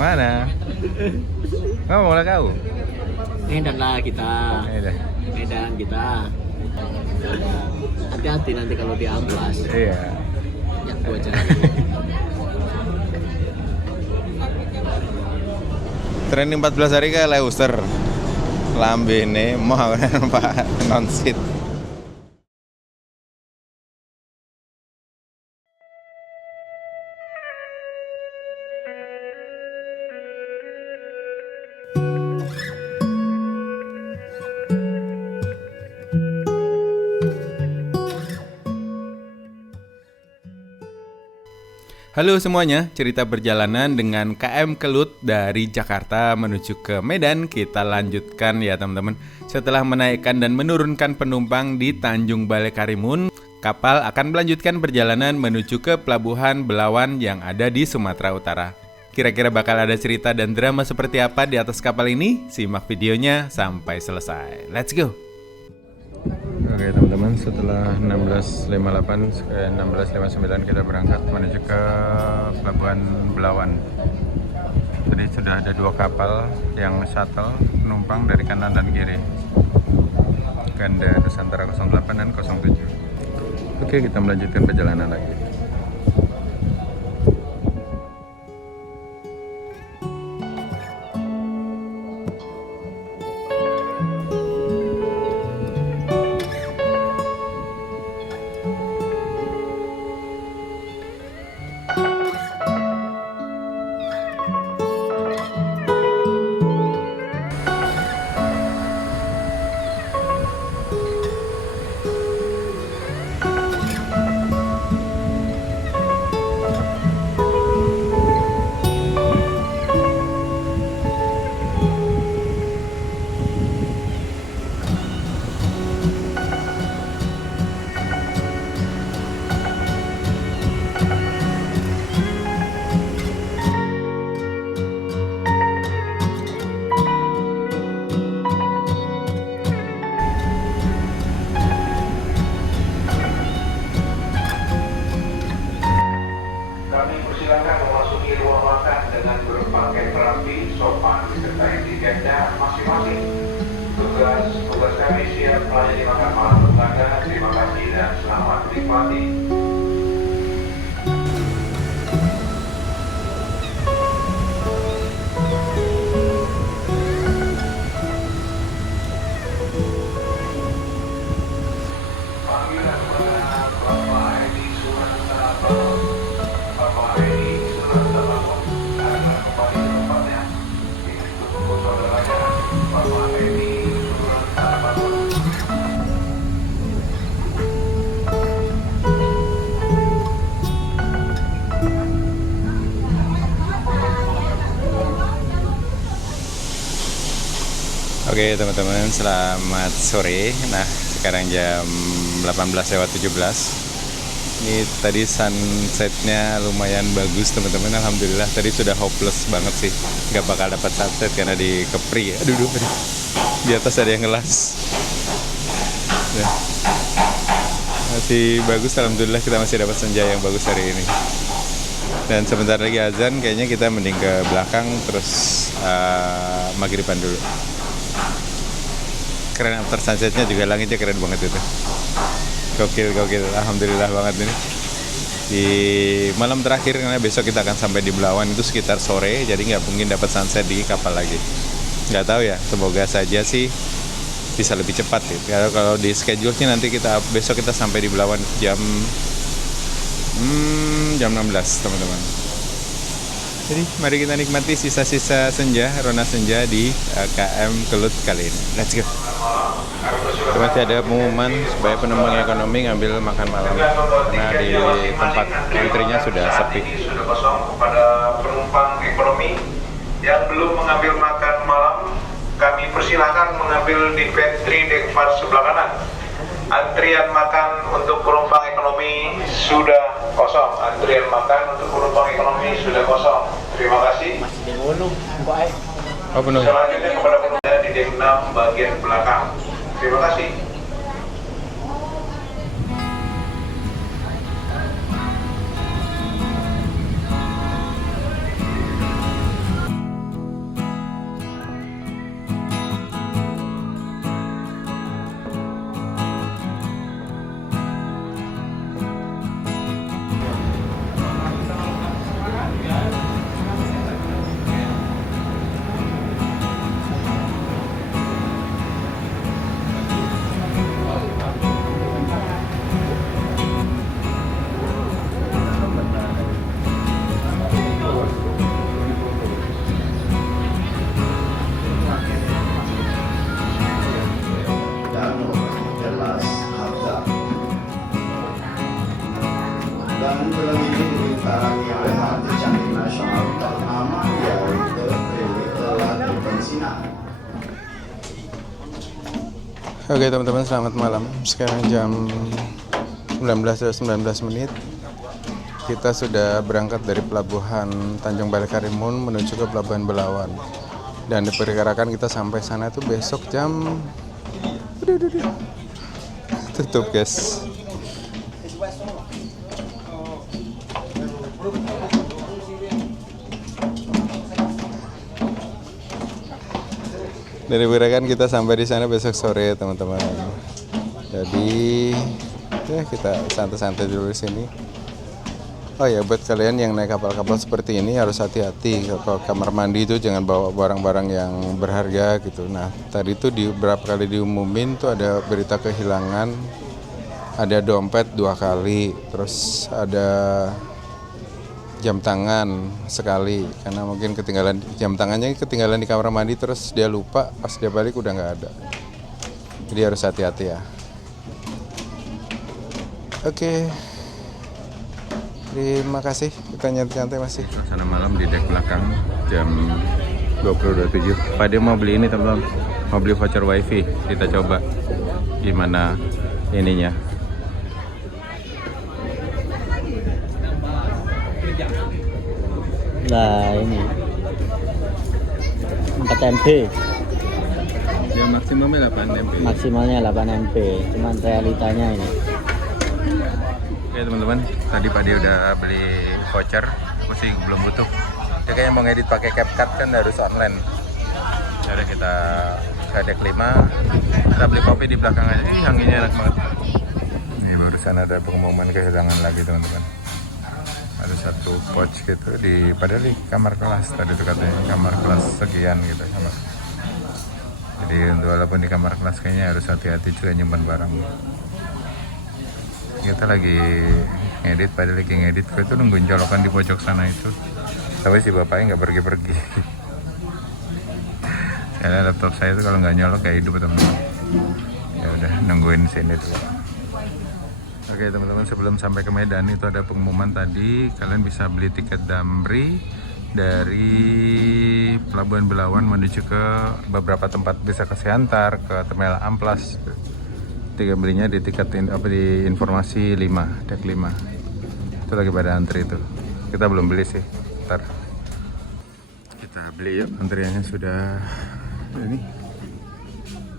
Mana? Ngomonglah kau. Medan lah kita. Iya. Medan kita. Hati-hati nanti kalau di amplas. Iya. Ya gua aja. Training 14 hari ke Leuster. Lambene mau Pak non-sit. Halo semuanya, cerita perjalanan dengan KM Kelut dari Jakarta menuju ke Medan kita lanjutkan ya teman-teman. Setelah menaikkan dan menurunkan penumpang di Tanjung Balai Karimun, kapal akan melanjutkan perjalanan menuju ke Pelabuhan Belawan yang ada di Sumatera Utara. Kira-kira bakal ada cerita dan drama seperti apa di atas kapal ini? Simak videonya sampai selesai. Let's go! Oke teman-teman, setelah 16.58 ke 16.59 kita berangkat menuju ke Pelabuhan Belawan. Tadi sudah ada 2 kapal yang shuttle penumpang dari kanan dan kiri, Ganda Nusantara 08 dan 07. Oke, kita melanjutkan perjalanan lagi. Tugas kami siap melayani makan malam tetangga. Terima kasih dan selamat menikmati. Panggilan kepada Bapak Edi Surantaba, Bapak Edi Surantaba akan kembali ke tempatnya. Ini untuk saudaranya Bapak Edi. Oke teman-teman, selamat sore. Nah, sekarang jam 18:17. Ini tadi sunsetnya lumayan bagus teman-teman. Alhamdulillah tadi sudah hopeless banget sih, nggak bakal dapat sunset karena di Kepri. Aduh, di atas ada yang ngelas. Nah, masih bagus, alhamdulillah kita masih dapat senja yang bagus hari ini. Dan sebentar lagi azan, kayaknya kita mending ke belakang terus maghriban dulu. Keren after sunsetnya juga, langitnya keren banget itu. Gokil, alhamdulillah banget ini. Di malam terakhir, karena besok kita akan sampai di Belawan itu sekitar sore, jadi nggak mungkin dapat sunset di kapal lagi. Nggak tahu ya, semoga saja sih bisa lebih cepat gitu. Kalau di schedule-nya nanti besok kita sampai di Belawan jam 16 teman-teman. Jadi mari kita nikmati sisa-sisa senja, rona senja di KM Kelut kali ini. Let's go. Masih ada pengumuman supaya penumpang ekonomi ngambil makan malam karena di tempat antrinya sudah sepi. Sudah kosong. Kepada penumpang ekonomi yang belum mengambil makan malam, kami persilahkan mengambil di pantry deck 4 sebelah kanan. Antrian makan untuk penumpang ekonomi sudah kosong. Antrian makan untuk penumpang ekonomi sudah kosong. Terima kasih. Masih di ngulung, Mbak. Oh, penuh. Selanjutnya kepada penumpang di deck 6 bagian belakang. Terima kasih. Danau jelas harga dan film ini dibintangi oleh artis cantik nasional ternama yaitu Prilly Latuconsina. Oke teman-teman, selamat malam. Sekarang jam 19:19. Kita sudah berangkat dari pelabuhan Tanjung Balai Karimun menuju ke pelabuhan Belawan. Dan diperkirakan kita sampai sana tuh besok jam tutup, guys. Dan diperkirakan kita sampai di sana besok sore, teman-teman. Jadi ya kita santai-santai dulu di sini. Oh ya, buat kalian yang naik kapal-kapal seperti ini harus hati-hati. Kalau kamar mandi itu jangan bawa barang-barang yang berharga gitu. Nah, tadi tuh berapa kali diumumin tuh ada berita kehilangan, ada dompet 2 kali, terus ada jam tangan sekali, karena mungkin jam tangannya ketinggalan di kamar mandi, terus dia lupa, pas dia balik udah nggak ada. Jadi harus hati-hati ya. Oke. Terima kasih, kita nyantai-nyantai masih. Suasana malam di dek belakang jam 20.27. Pak dia mau beli ini teman-teman, mau beli voucher wifi. Kita coba gimana ininya. Nah ini 4 MB, Yang maksimalnya 8 MB. maksimalnya 8 MB, cuman realitanya ini. Oke teman-teman, tadi Pak dia udah beli voucher, aku sih belum butuh. Dia kayaknya mau ngedit pakai CapCut kan harus online. Jadi kita ke dek 5, kita beli kopi di belakang aja. Ini anginnya enak banget. Ini barusan ada pengumuman kehilangan lagi teman-teman. Ada satu pouch gitu padahal di kamar kelas tadi tuh katanya kamar kelas sekian gitu kamar. Jadi walaupun di kamar kelas kayaknya harus hati-hati juga nyimpan barang. Kita lagi ngedit, padahal lagi ngedit, gue tuh nungguin colokan di pojok sana itu, tapi si bapaknya nggak pergi-pergi. Saya laptop saya itu kalau nggak nyolok kayak hidup teman-teman. Ya udah nungguin sini tuh. Oke teman-teman, sebelum sampai ke Medan itu ada pengumuman tadi, kalian bisa beli tiket Damri dari Pelabuhan Belawan menuju ke beberapa tempat, bisa ke Siantar, ke Terminal Amplas. Tiga belinya di di informasi 5, dek 5. Itu lagi pada antri itu. Kita belum beli sih. Ntar kita beli yuk, antriannya sudah ini.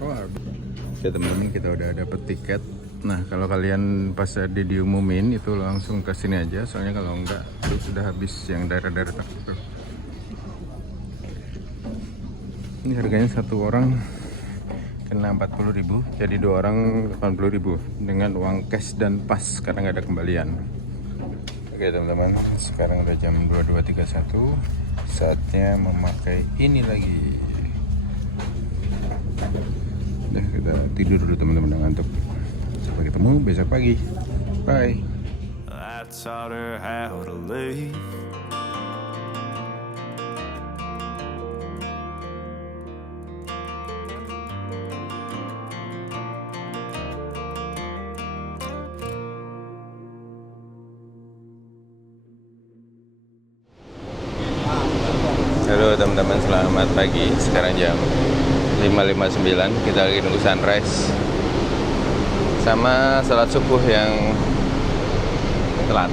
Oke teman-teman, kita udah dapet tiket. Nah, kalau kalian pas diumumin itu langsung ke sini aja, soalnya kalau enggak itu sudah habis yang daerah-daerah tertentu. Ini harganya satu orang kena 40.000, jadi 2 orang 80.000 dengan uang cash dan pas karena nggak ada kembalian. Oke teman-teman, sekarang udah jam 22.31, saatnya memakai ini lagi. Udah, kita tidur dulu teman-teman, ngantuk. Sampai ketemu besok pagi, bye. I taught her how to live. Halo teman-teman, selamat pagi. Sekarang jam 5.59, kita lagi nunggu sunrise sama salat subuh yang telat.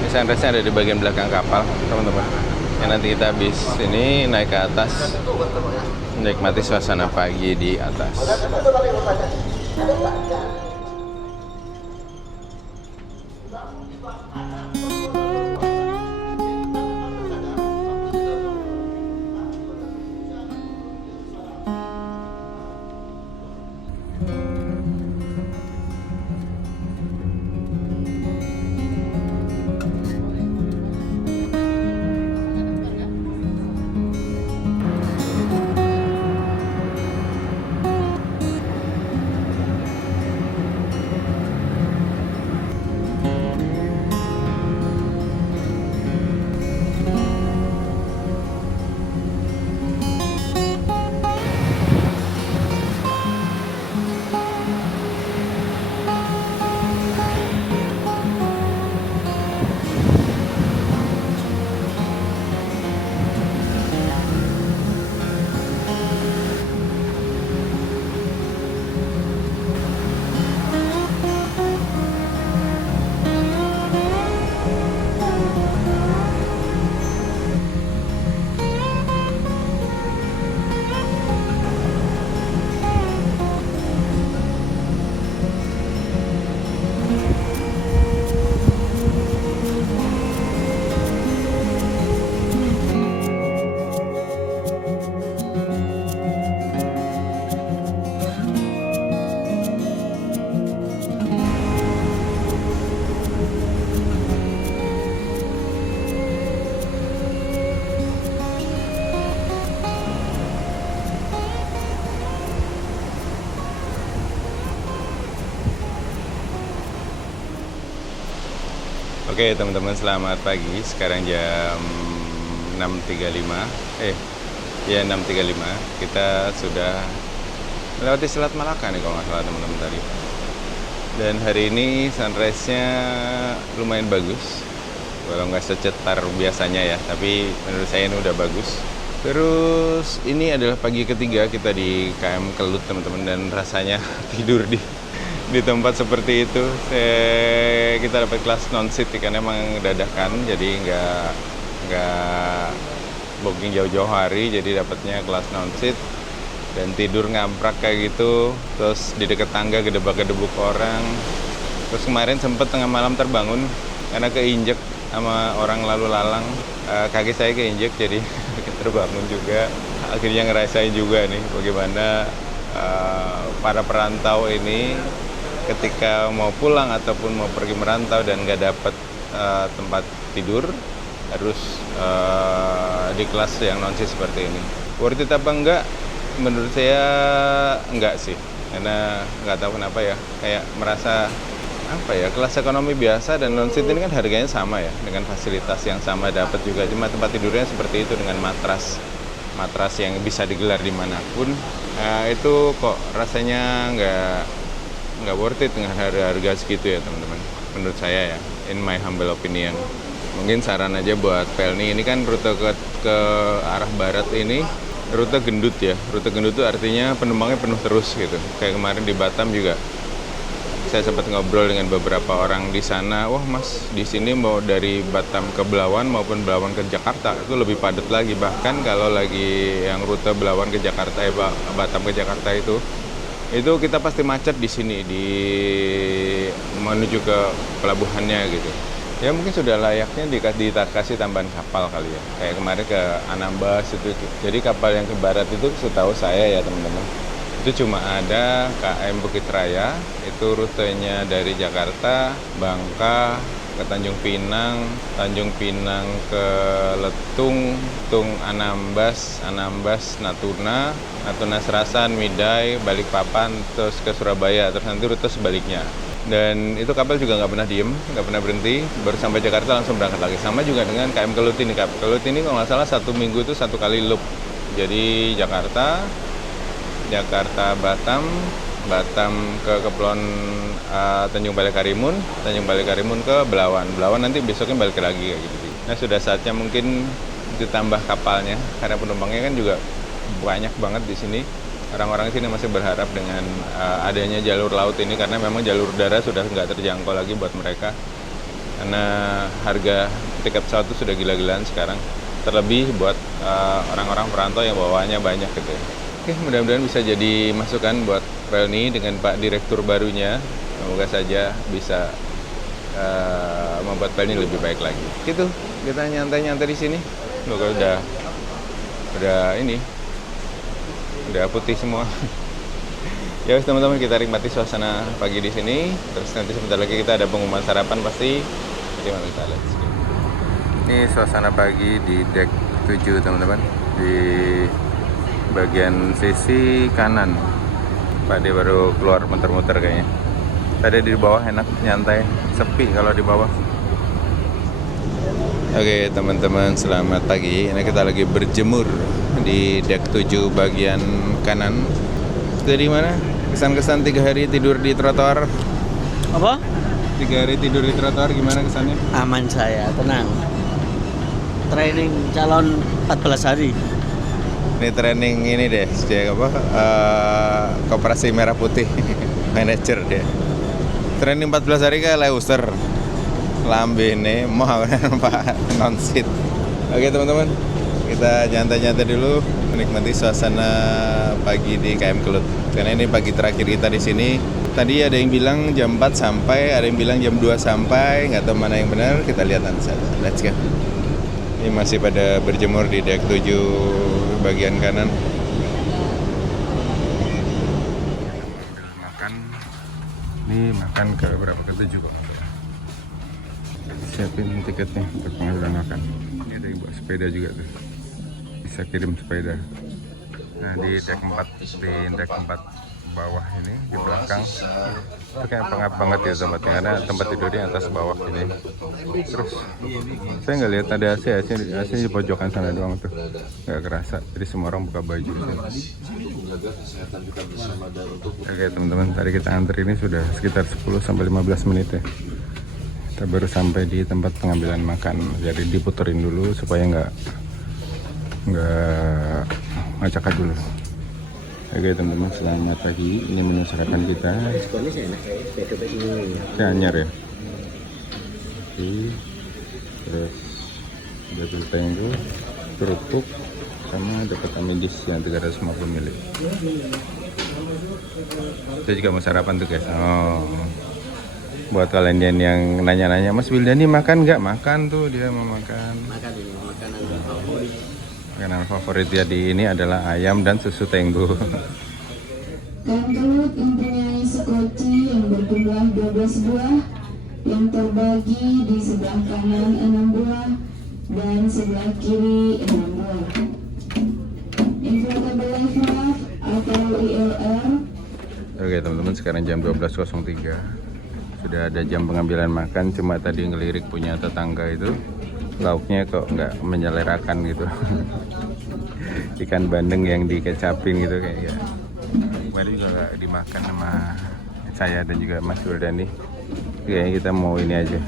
Ini sunrise-nya ada di bagian belakang kapal teman-teman. Yang nanti kita habis ini naik ke atas, menikmati suasana pagi di atas. Oke teman-teman, selamat pagi. Sekarang jam 6.35. Ya 6.35. Kita sudah melewati Selat Malaka nih kalau nggak salah teman-teman tadi. Dan hari ini sunrise-nya lumayan bagus. Walau nggak secetar biasanya ya, tapi menurut saya ini udah bagus. Terus ini adalah pagi ketiga kita di KM Kelut teman-teman, dan rasanya tidur di tempat seperti itu. Kita dapat kelas non-seat karena emang dadakan, jadi nggak booking jauh-jauh hari, jadi dapatnya kelas non-seat dan tidur ngamprak kayak gitu. Terus di dekat tangga gedebak-gedebuk orang. Terus kemarin sempet tengah malam terbangun karena keinjek sama orang lalu lalang, kaki saya keinjek jadi terbangun juga. Akhirnya ngerasain juga nih bagaimana para perantau ini ketika mau pulang ataupun mau pergi merantau dan nggak dapat tempat tidur, harus di kelas yang non-seat seperti ini. Worth it apa enggak? Menurut saya enggak sih, karena nggak tahu kenapa ya, kayak merasa kelas ekonomi biasa dan non-seat ini kan harganya sama ya, dengan fasilitas yang sama dapat juga, cuma tempat tidurnya seperti itu dengan matras yang bisa digelar dimanapun. Itu kok rasanya nggak worth it dengan harga segitu ya teman-teman, menurut saya ya, in my humble opinion. Mungkin saran aja buat Pelni, ini kan rute ke arah barat ini rute gendut ya. Rute gendut itu artinya penumpangnya penuh terus gitu. Kayak kemarin di Batam juga saya sempat ngobrol dengan beberapa orang di sana. Wah mas, di sini mau dari Batam ke Belawan maupun Belawan ke Jakarta itu lebih padat lagi. Bahkan kalau lagi yang rute Belawan ke Jakarta, Batam ke Jakarta itu kita pasti macet di sini menuju ke pelabuhannya gitu. Ya mungkin sudah layaknya dikasih tambahan kapal kali ya. Kayak kemarin ke Anambas itu. Jadi kapal yang ke barat itu setahu saya ya teman-teman, itu cuma ada KM Bukit Raya, itu rutenya dari Jakarta, Bangka, ke Tanjung Pinang ke Letung, Anambas, Natuna Serasan, Midai, Balikpapan, terus ke Surabaya, terus nanti rute sebaliknya. Dan itu kapal juga nggak pernah diem, nggak pernah berhenti, baru sampai Jakarta langsung berangkat lagi. Sama juga dengan KM Kelut ini. Kelut ini kalau nggak salah satu minggu itu satu kali loop. Jadi Jakarta, Batam ke Kepulauan Tanjung Balai Karimun ke Belawan nanti besoknya balik lagi kayak gitu. Nah sudah saatnya mungkin ditambah kapalnya, karena penumpangnya kan juga banyak banget di sini. Orang-orang sini masih berharap dengan adanya jalur laut ini, karena memang jalur udara sudah nggak terjangkau lagi buat mereka, karena harga tiket pesawat itu sudah gila-gilaan sekarang, terlebih buat orang-orang perantau yang bawaannya banyak gitu ya. Oke, mudah-mudahan bisa jadi masukan buat Pelni dengan Pak Direktur barunya. Semoga saja bisa membuat Pelni lebih baik lagi. Gitu, kita nyantai-nyantai di sini. Loh, udah putih semua. Ya wes teman-teman, kita nikmati suasana pagi di sini. Terus nanti sebentar lagi kita ada pengumuman sarapan pasti. Jadi mari kita lihat. Ini suasana pagi di deck 7 teman-teman. Di bagian sisi kanan. Pak dia baru keluar muter-muter kayaknya. Tadi di bawah enak nyantai, sepi kalau di bawah. Oke teman-teman, selamat pagi. Ini kita lagi berjemur di deck 7 bagian kanan. Jadi mana? Kesan-kesan 3 hari tidur di trotoar. Apa? 3 hari tidur di trotoar gimana kesannya? Aman saya, tenang. Training calon 14 hari. Ini training ini deh, dia Koperasi Merah Putih, manajer dia. Training 14 hari kayak Leuser. Lambe ini mau Pak non-seat. Oke teman-teman, kita nyantai-nyantai dulu, menikmati suasana pagi di KM Kelut. Karena ini pagi terakhir kita di sini. Tadi ada yang bilang jam 4 sampai, ada yang bilang jam 2 sampai, nggak tahu mana yang benar. Kita lihat nanti saja. Let's go. Ini masih pada berjemur di deck 7 bagian kanan. Makan ke berapa? Ke 7 kok. Siapin tiketnya untuk pengambilan makan. Ini ada yang bawa sepeda juga tuh, bisa kirim sepeda. Nah di deck 4 bawah ini di belakang Itu kayak pengap banget ya tempatnya, karena tempat tidurnya atas bawah gini. Terus saya nggak lihat ada AC di pojokan sana doang tuh, nggak kerasa. Jadi semua orang buka baju. Oke teman-teman, tadi kita antri ini sudah sekitar 10-15 menit ya. Kita baru sampai di tempat pengambilan makan, jadi diputerin dulu supaya nggak ngacak dulu. Oke teman-teman, selamat pagi. Ini menu sarapan kita. Anyar ya. Oke. Terus double tango, kerupuk, sama dapat amidis yang 350 ml. Saya juga mau sarapan tuh guys. Oh. Buat kalian yang nanya-nanya, Mas Wildani makan nggak? Makan tuh, dia mau makan. Makan ini makanan favorit. Makanan favorit dia di ini adalah ayam dan susu tenggo. Kelut mempunyai sekoci yang berjumlah 12 buah, yang terbagi di sebelah kanan 6 buah dan sebelah kiri 6 buah. Inflatable life raft atau ILR. Oke teman-teman, sekarang jam 12.03. Sudah ada jam pengambilan makan, cuma tadi ngelirik punya tetangga itu lauknya kok nggak menyelerakan gitu. Ikan bandeng yang dikecapin gitu kayak. Kemarin juga nggak dimakan sama saya dan juga Mas Wildani. Kayaknya kita mau ini aja.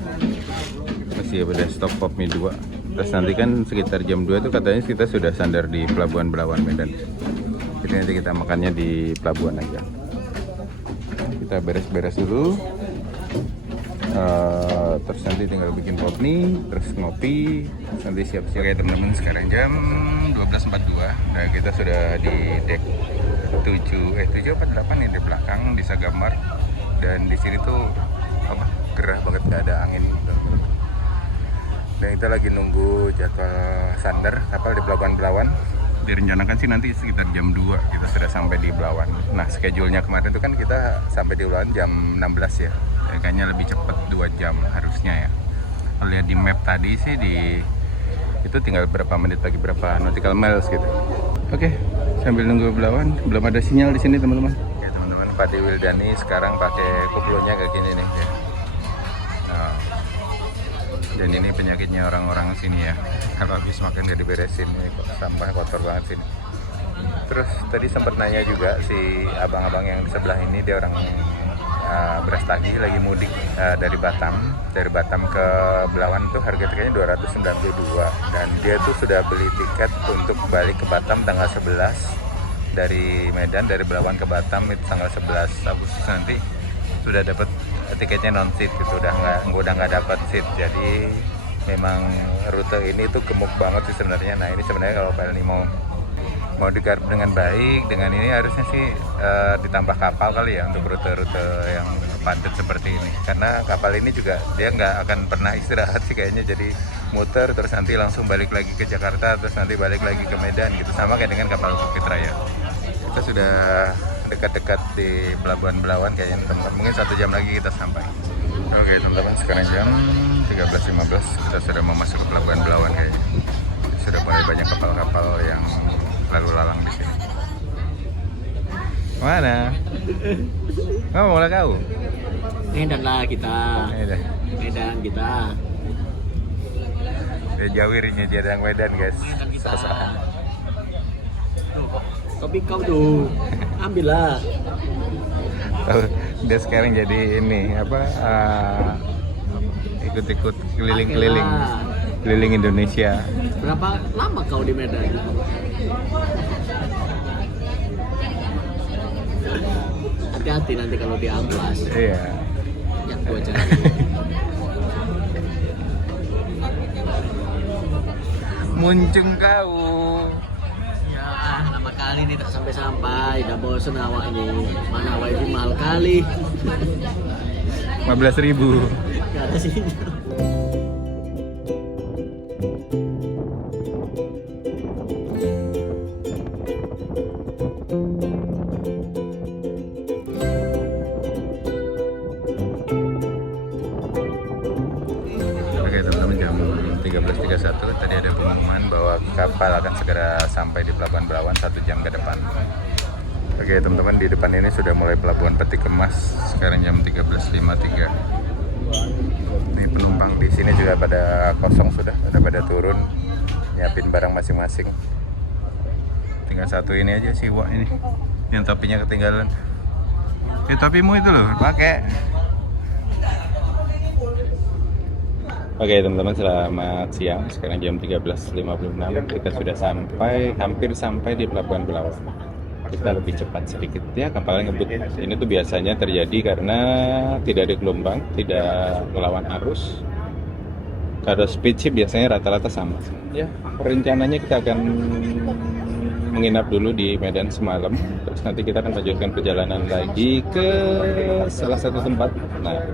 Masih ada stok pop mie 2. Terus nanti kan sekitar jam 2 itu katanya kita sudah sandar di Pelabuhan Belawan Medan. Jadi nanti kita makannya di pelabuhan aja. Kita beres-beres dulu. Terus nanti tinggal bikin pop mie, terus ngopi, terus nanti siap-siap. Oke teman-teman, sekarang jam 12.42. Nah kita sudah di deck 748 nih di belakang di Sagamar, dan di sini tuh apa, gerah banget, gak ada angin gitu. Dan kita lagi nunggu jadwal sandar kapal di Pelabuhan Belawan. Direncanakan sih nanti sekitar jam 2 kita sudah sampai di Belawan. Nah schedule-nya kemarin itu kan kita sampai di Belawan jam 16 ya. Kayaknya lebih cepat 2 jam harusnya ya. Kalau lihat di map tadi sih itu tinggal berapa menit lagi, berapa nautical miles gitu. Oke, sambil nunggu Belawan, belum ada sinyal di sini teman-teman. Ya teman-teman, Pak Wildani sekarang pakai kuplonya kayak gini nih ya. Nah, dan ini penyakitnya orang-orang sini ya. Kalau habis makan gak diberesin, ini kok sampah kotor banget sini. Terus tadi sempat nanya juga si abang-abang yang di sebelah ini, dia orang beras tagih lagi mudik dari Batam ke Belawan tuh harga tiketnya 292, dan dia tuh sudah beli tiket untuk balik ke Batam tanggal 11 dari Medan, dari Belawan ke Batam itu tanggal 11 Agustus nanti sudah dapat tiketnya non seat gitu, udah nggak dapat seat. Jadi memang rute ini tuh gemuk banget sih sebenarnya. Nah ini sebenarnya kalau kalian mau digarap dengan baik, dengan ini harusnya sih ditambah kapal kali ya untuk rute-rute yang padat seperti ini, karena kapal ini juga dia nggak akan pernah istirahat sih kayaknya, jadi muter terus nanti langsung balik lagi ke Jakarta, terus nanti balik lagi ke Medan gitu, sama kayak dengan kapal Bukit Raya. Kita sudah dekat-dekat di Pelabuhan Belawan kayaknya teman-teman, mungkin 1 jam lagi kita sampai. Oke teman-teman, sekarang jam 13.15, kita sudah mau masuk ke Pelabuhan Belawan kayaknya. Sudah mulai banyak kapal-kapal yang lalu lalang di sini. Mana? Ngomong lah kau. Medan lah kita. Medan kita. Dia jawirnya dia yang Medan guys. Medan kita. Sosok. Tapi kau tuh ambil lah. Dia sekarang jadi ini apa? Ikut-ikut keliling-keliling. Keliling Indonesia. Berapa lama kau di Medan? Hati-hati nanti kalau di amblas. Iya. Yang gua cari. Muncung kau. Ya, lama kali nih tak sampai-sampai. Udah bosen awak ini. Mana awak ini mahal kali. 15.000. Gak ada sinyal. Oke teman-teman, jam 13.31 tadi ada pengumuman bahwa kapal akan segera sampai di Pelabuhan Belawan 1 jam ke depan. Oke teman-teman, di depan ini sudah mulai pelabuhan Peti Kemas. Sekarang jam 13.53. Di penumpang di sini juga pada kosong sudah, pada turun, nyiapin barang masing-masing. Tinggal satu ini aja sih, Wak ini. Yang topinya ketinggalan. Topimu itu loh, pakai. Oke teman-teman, selamat siang. Sekarang jam 13.56. Kita sudah hampir sampai di Pelabuhan Belawan. Kita lebih cepat sedikit ya, kapalnya ngebut. Ini tuh biasanya terjadi karena tidak ada gelombang, tidak melawan arus. Kalau speed sih biasanya rata-rata sama. Ya, rencananya kita akan menginap dulu di Medan semalam. Terus nanti kita akan lanjutkan perjalanan lagi ke salah satu tempat. Nah,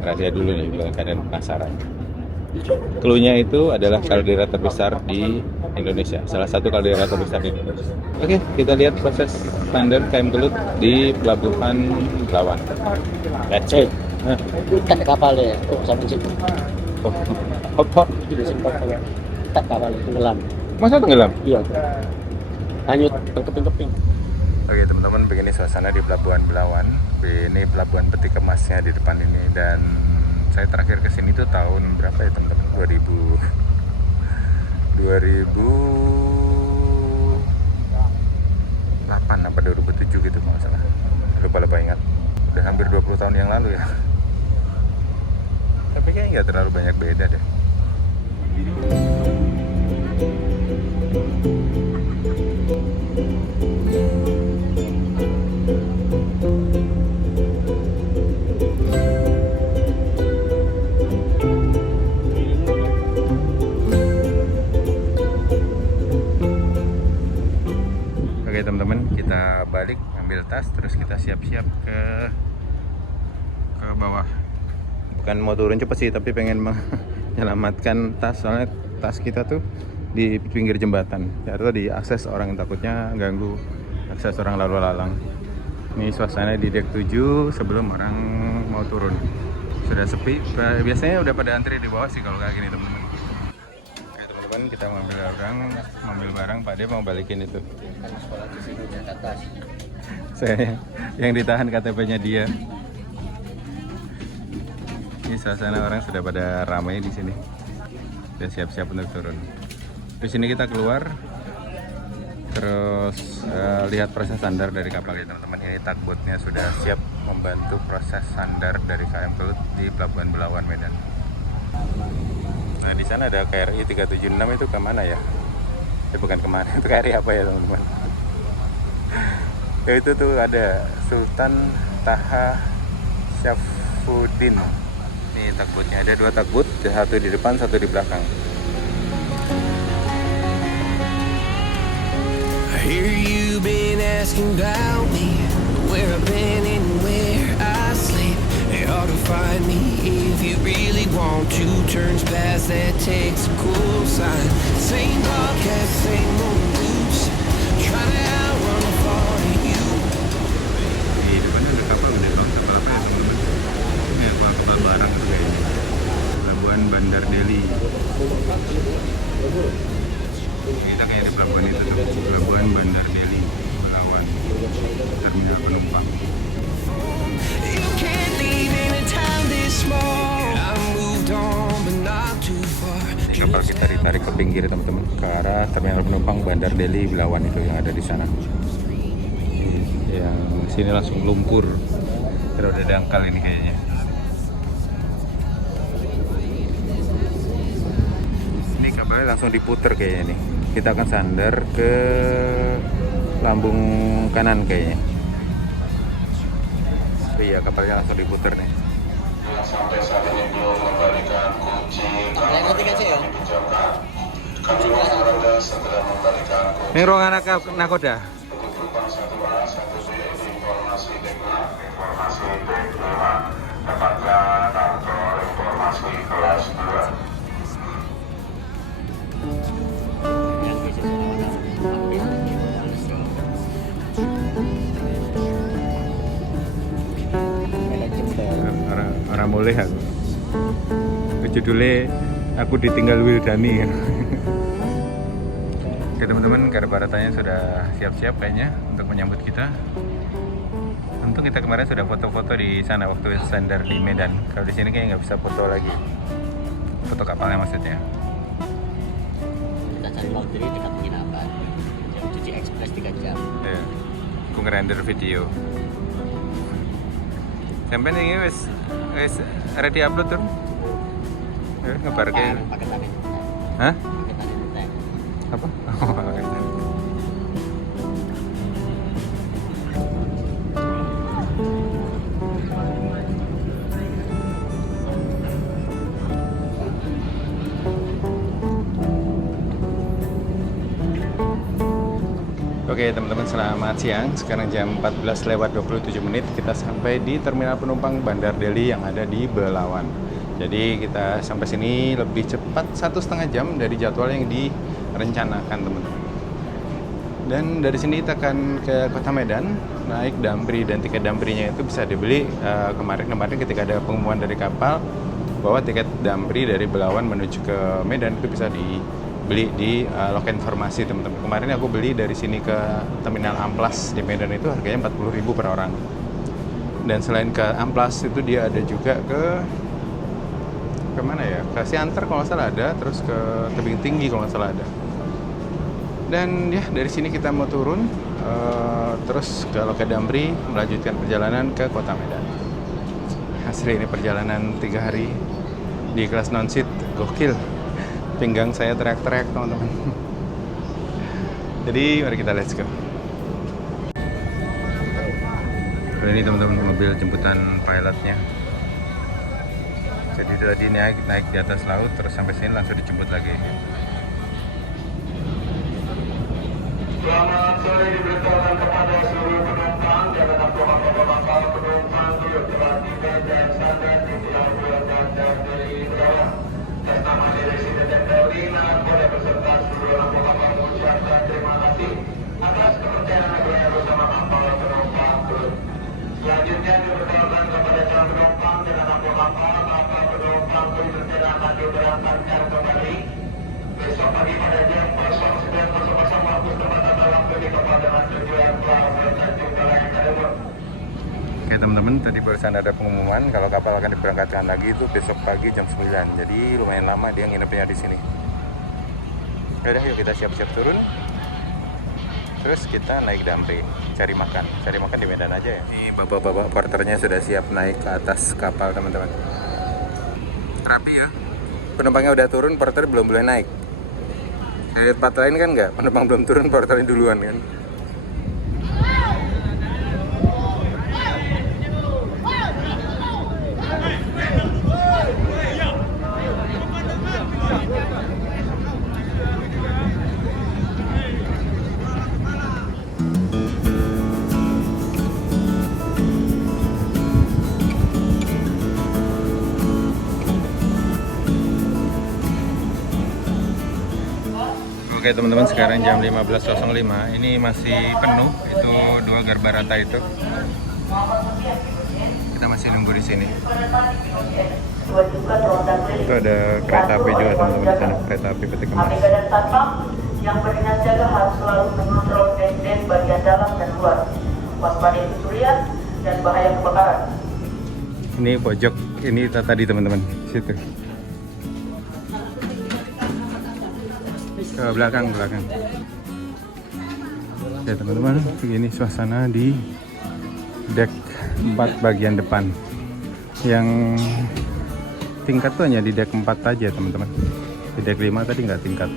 rahasia dulu nih, bila kalian penasaran. Cluenya itu adalah kaldera terbesar di Indonesia, salah satu kaldera terbesar di Indonesia. Oke, kita lihat proses standar KM Kelut di Pelabuhan Belawan. Let's go. Ikat kapalnya, sampai situ. Hop. Tidak sempat ikat kapal tenggelam. Masa tenggelam? Iya. Hanyut berkeping-keping. Oke teman-teman, begini suasana di Pelabuhan Belawan. Ini pelabuhan Peti Kemasnya di depan ini, dan saya terakhir kesini tuh tahun berapa ya teman-teman? 2008 apa 2007 gitu kalau nggak salah. Lupa ingat. Udah hampir 20 tahun yang lalu ya. Tapi kayaknya nggak terlalu banyak beda deh. Oke teman-teman, kita balik ambil tas, terus kita siap-siap ke bawah. Bukan mau turun cepat sih, tapi pengen menyelamatkan tas, soalnya tas kita tuh di pinggir jembatan ya, atau di akses orang, takutnya ganggu akses orang lalu lalang. Ini suasana di dek 7 sebelum orang mau turun. Sudah sepi, biasanya udah pada antri di bawah sih kalau kayak gini teman-teman. Oke teman-teman, kita ngambil barang, Pak De mau balikin itu. Sekolah di sini di atas. Saya yang ditahan KTP-nya dia. Ini suasana orang sudah pada ramai di sini. Sudah siap-siap untuk turun. Di sini kita keluar, terus lihat proses sandar dari kapal ini teman-teman. Ini tugboatnya sudah siap membantu proses sandar dari KM Kelut di Pelabuhan Belawan, Medan. Nah di sana ada KRI 376, itu kemana ya? Bukan kemana, itu KRI apa ya teman-teman? Ya itu tuh ada Sultan Taha Syafuddin. Ini tugboatnya, ada 2 tugboat, satu di depan, satu di belakang. I hear you been asking about me, where I've been and where I sleep. It ought to find me if you really want to. Turns past that takes a cool sign. Same podcast, same old boots. Trying to outrun the thought of you. Di depan ada kapal gede banget, kapal apa ya teman-teman? Ini kapal barang itu kayaknya. Pelabuhan Bandar Deli. Kita kayak di pelabuhan itu tuh, Pelabuhan Bandar Deli Belawan, terminal penumpang. You can't leave in a town this small. I moved on but not too far. Kapal kita ditarik ke pinggir teman-teman, ke arah terminal penumpang Bandar Deli Belawan itu yang ada di sana. Yang sini langsung lumpur, terus ada dangkal ini kayaknya. Ini kapalnya langsung diputer kayaknya nih. Kita akan sandar ke lambung kanan kayaknya. Oh iya, kapalnya langsung diputer nih. Yang sampai saat ini belum memberikan kunci ya. kami mohon Anda segera memberikan kunci Ini ruangan nakoda. untuk penumpang 1A, 1B, informasi D5, dapatkan atau informasi kelas 2. Orang boleh aku. Judulnya Aku Ditinggal Wildani. Oke teman-teman, Garbaratanya sudah siap-siap kayaknya untuk menyambut kita. Untung kita kemarin sudah foto-foto di sana waktu standar di Medan. Kalau di sini kayaknya nggak bisa foto lagi. Foto kapalnya maksudnya. Kita cari laundry dekat penginapan. Yang cuci ekspres 3 jam. Ya, aku ngerender video. Sampai ini wes ready upload tuh. Ngebar kayak. Pakai tali. Hah? Pakai tali teh. Apa? Oh, pakai tali. Oke teman-teman, selamat siang. Sekarang jam 14:27. Kita sampai di terminal penumpang Bandar Deli yang ada di Belawan. Jadi kita sampai sini lebih cepat 1,5 jam dari jadwal yang direncanakan teman-teman. Dan dari sini kita akan ke Kota Medan, naik Damri, dan tiket Damrinya itu bisa dibeli kemarin ketika ada pengumuman dari kapal bahwa tiket Damri dari Belawan menuju ke Medan itu bisa dibeli di loket informasi teman-teman. Kemarin aku beli dari sini ke Terminal Amplas di Medan itu harganya 40.000 per orang. Dan selain ke Amplas itu dia ada juga ke mana ya? Ke Siantar kalau nggak salah ada, terus ke Tebing Tinggi kalau nggak salah ada. Dan ya dari sini kita mau turun terus ke loket Damri, melanjutkan perjalanan ke Kota Medan. Asli ini perjalanan 3 hari di kelas non-seat, gokil. Pinggang saya teriak-teriak teman-teman. Jadi mari kita let's go. Ini teman-teman mobil jemputan pilotnya. Jadi tadi naik di atas laut terus sampai sini langsung dijemput lagi. Selamat sore diberitahukan kepada seluruh penumpang jangan lupa kapal penumpang yang telah tiba dan sampai di Pelabuhan Bandar Deli Belawan. Atas nama Direksi Detektor Lina, kepada peserta seluruh kapal mengucapkan terima kasih atas kepercayaan yang bersama kapal penumpang Kelut. Selanjutnya diberitahukan kepada calon penumpang dengan kapal penumpang Kelut akan diberangkatkan kembali besok pagi pada jam 09.00 waktu setempat atau waktu di kapal dengan tujuan Pelabuhan Tanjung Balai Karimun. Oke teman-teman, tadi barusan ada pengumuman kalau kapal akan diberangkatkan lagi itu besok pagi jam 9. Jadi lumayan lama dia nginepnya di sini. Yaudah, yuk kita siap-siap turun. Terus kita naik Damri, cari makan di Medan aja ya. Ini bapak-bapak porternya sudah siap naik ke atas kapal teman-teman. Rapi ya. Penumpangnya udah turun, porter belum boleh naik. Dari tempat lain kan enggak, penumpang belum turun, porternya duluan kan. Oke teman-teman, sekarang jam 15.05. Ini masih penuh, itu 2 Garbarata itu. Kita masih nunggu di sini. Itu ada kereta api juga teman-teman di sana, kereta api peti kemas. Yang berdinas jaga harus selalu mengontrol den bagian dalam dan luar, waspada surya dan bahaya kebakaran. Ini pojok, ini tadi teman-teman, situ. Ke belakang. Ya teman-teman, begini suasana di deck 4 bagian depan. Yang tingkat tuh hanya di deck 4 aja teman-teman. Di deck 5 tadi nggak tingkat.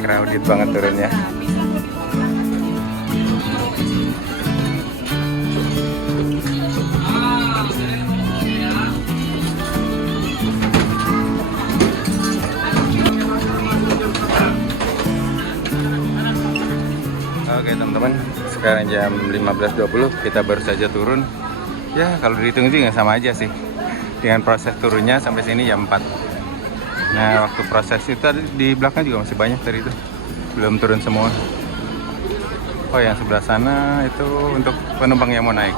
Crowded banget turunnya. Oke teman-teman, sekarang jam 15.20, kita baru saja turun. Ya kalau dihitung sih nggak sama aja sih dengan proses turunnya sampai sini jam 4. Nah, waktu proses itu di belakang juga masih banyak tadi itu. Belum turun semua. Oh, yang sebelah sana itu untuk penumpang yang mau naik.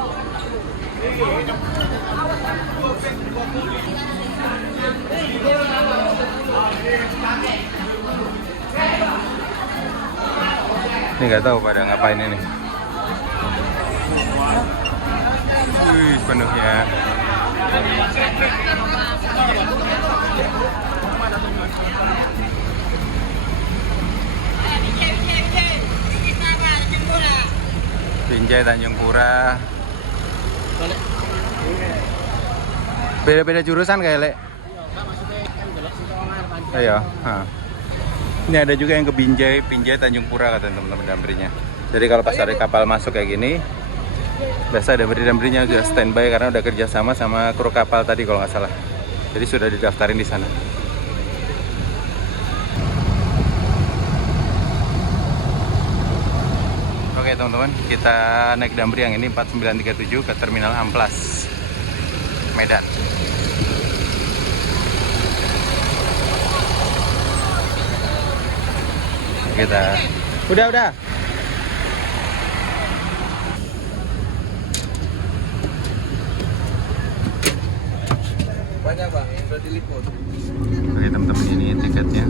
Ini nggak tahu pada ngapain ini. Wih, penuhnya. Binjai Tanjung Pura. Beda-beda jurusan kayak Lek. Ayo. Ini ada juga yang ke Binjai Tanjung Pura kata teman-teman dambrinya. Jadi kalau pas ada kapal masuk kayak gini, biasa ada dambrinya juga standby karena udah kerjasama sama kru kapal tadi kalau nggak salah. Jadi sudah didaftarin di sana. Oke teman-teman, kita naik damri yang ini 4937 ke Terminal Amplas, Medan. Kita udah. Banyak Pak, sudah diliput. Oke teman-teman, ini tiketnya.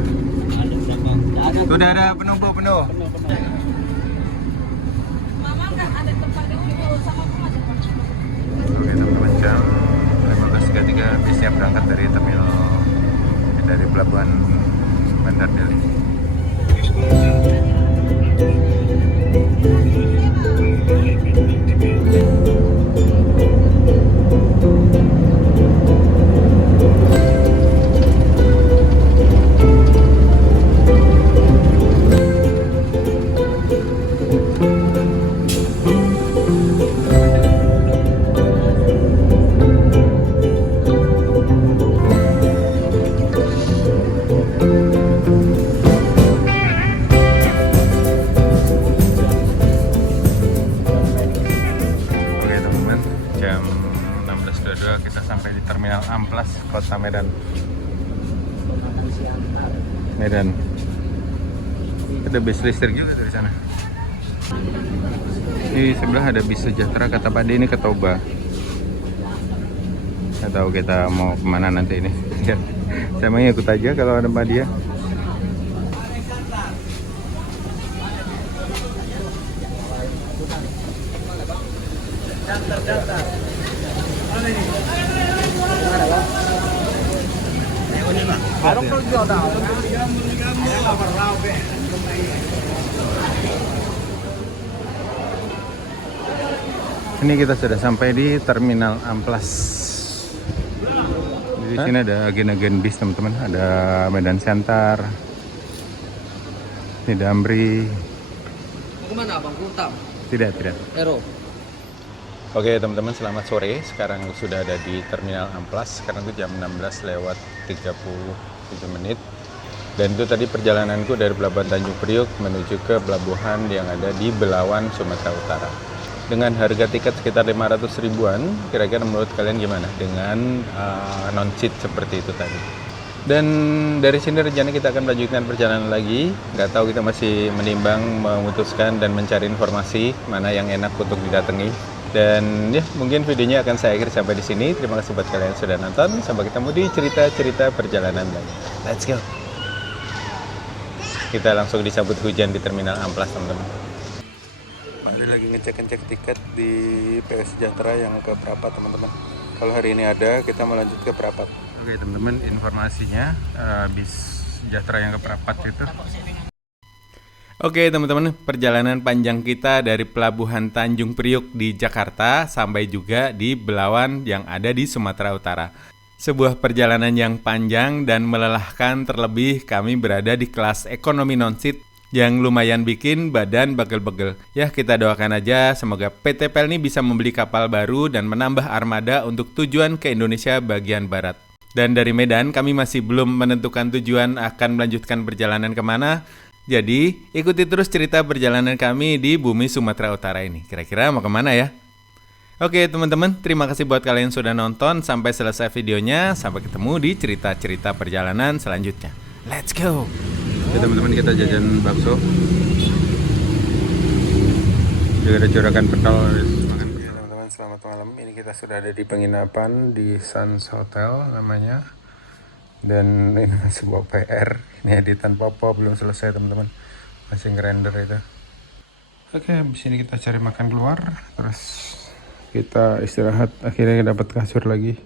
Sudah ada penuh. Oke teman-teman, jam 15.33 bisnya berangkat dari pelabuhan Bandar Deli. Jam 16.22 kita sampai di Terminal Amplas, Kota Medan. Ada bis listrik juga dari sana. Di sebelah ada bis sejahtera, kata Pak D ini ke Toba. Nggak tahu kita mau kemana nanti ini. Saya mau ikut aja kalau ada Mbak dia. Ini kita sudah sampai di Terminal Amplas. Di sini ada agen-agen bis teman-teman, ada Medan Center, ini Damri. Kemana Bang? Kutam? Tidak. Ero. Oke teman-teman, selamat sore. Sekarang sudah ada di Terminal Amplas. Sekarang itu jam 16:37 menit. Dan itu tadi perjalananku dari Pelabuhan Tanjung Priok menuju ke pelabuhan yang ada di Belawan, Sumatera Utara. Dengan harga tiket sekitar 500 ribuan, kira-kira menurut kalian gimana dengan non-seat seperti itu tadi? Dan dari sini rencana kita akan melanjutkan perjalanan lagi. Nggak tahu, kita masih menimbang, memutuskan dan mencari informasi mana yang enak untuk didatangi. Dan ya, mungkin videonya akan saya akhiri sampai di sini. Terima kasih buat kalian yang sudah nonton. Sampai ketemu di cerita-cerita perjalanan lagi. Let's go. Kita langsung disambut hujan di Terminal Amplas, teman-teman. Mari lagi ngecek tiket di PO Sejahtera yang ke Prapat, teman-teman. Kalau hari ini ada, kita melanjut ke Prapat. Oke, teman-teman, informasinya bis Sejahtera yang ke Prapat itu. Oke teman-teman, perjalanan panjang kita dari Pelabuhan Tanjung Priok di Jakarta sampai juga di Belawan yang ada di Sumatera Utara. Sebuah perjalanan yang panjang dan melelahkan, terlebih kami berada di kelas ekonomi non-seat yang lumayan bikin badan bagel-bagel. Ya, kita doakan aja semoga PT Pelni bisa membeli kapal baru dan menambah armada untuk tujuan ke Indonesia bagian barat. Dan dari Medan kami masih belum menentukan tujuan akan melanjutkan perjalanan kemana. Jadi, ikuti terus cerita perjalanan kami di bumi Sumatera Utara ini. Kira-kira mau kemana ya? Oke teman-teman, terima kasih buat kalian yang sudah nonton sampai selesai videonya. Sampai ketemu di cerita-cerita perjalanan selanjutnya. Let's go. Ya teman-teman, kita jajan bakso. Juga ada corakan pentol. Teman-teman, selamat malam. Ini kita sudah ada di penginapan di Suns Hotel namanya. Dan ini sebuah PR. Ini editan Popo belum selesai teman-teman. Masih ngerender itu. Oke, habis ini kita cari makan keluar. Terus kita istirahat, akhirnya dapat kasur lagi.